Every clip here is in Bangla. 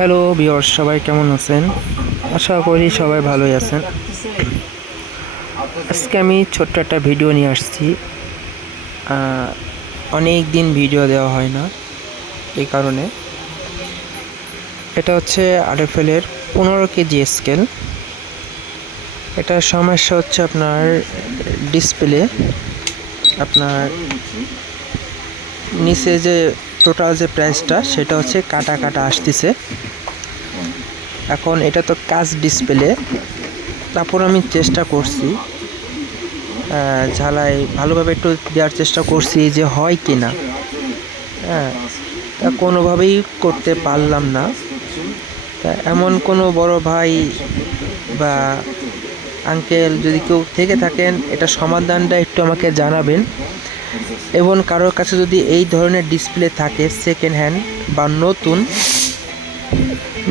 হ্যালো বিয়র সবাই কেমন আছেন? আশা করি সবাই ভালোই আছেন। আজকে আমি ছোট্ট একটা ভিডিও নিয়ে আসছি। অনেক দিন ভিডিও দেওয়া হয় না এই কারণে। এটা হচ্ছে আরএফএলের পনেরো কেজি স্কেল। এটার সমস্যা হচ্ছে আপনার ডিসপ্লে, আপনার নিচে যে টোটাল যে প্রাইসটা সেটা হচ্ছে কাটা কাটা আসতেছে। এখন এটা তো কাজ ডিসপ্লে তারপর আমি চেষ্টা করছি ঝালাই ভালোভাবে একটু দেওয়ার চেষ্টা করছি যে হয় কি না হ্যাঁ তা কোনোভাবেই করতে পারলাম না। তা এমন কোনো বড় ভাই বা আঙ্কেল যদি কেউ থেকে থাকেন, এটা সমাধানটা একটু আমাকে জানাবেন। এবং কারোর কাছে যদি এই ধরনের ডিসপ্লে থাকে সেকেন্ড হ্যান্ড বা নতুন,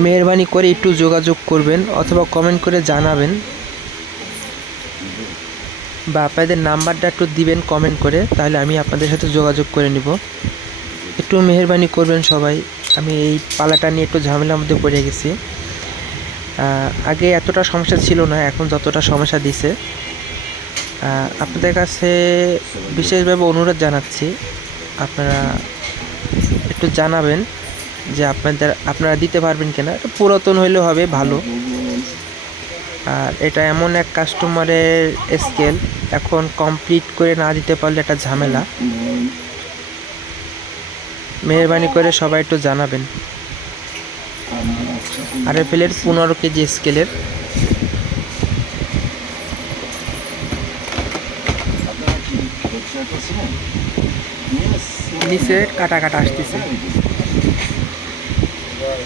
মেহরবানি করে একটু যোগাযোগ করবেন অথবা কমেন্ট করে জানাবেন। বা আপনাদের নাম্বারটা একটু দিবেন কমেন্ট করে, তাহলে আমি আপনাদের সাথে যোগাযোগ করে নিব। একটু মেহরবানি করবেন সবাই। আমি এই পালাটা নিয়ে একটু ঝামেলার মধ্যে পড়ে গেছি। আগে এতটা সমস্যা ছিল না, এখন যতটা সমস্যা দিছে। আপনাদের কাছে বিশেষভাবে অনুরোধ জানাচ্ছি, আপনারা একটু জানাবেন যে আপনাদের, আপনারা দিতে পারবেন কিনা। এটা পুরাতন হইলেও হবে, ভালো। আর এটা এমন এক কাস্টমারের স্কেল এখন কমপ্লিট করে না দিতে পারলে একটা ঝামেলা। মেহরবানি করে সবাই একটু জানাবেন। আর এফএলের পনেরো কেজি স্কেলের নিচে কাটা কাটা আসতেছে।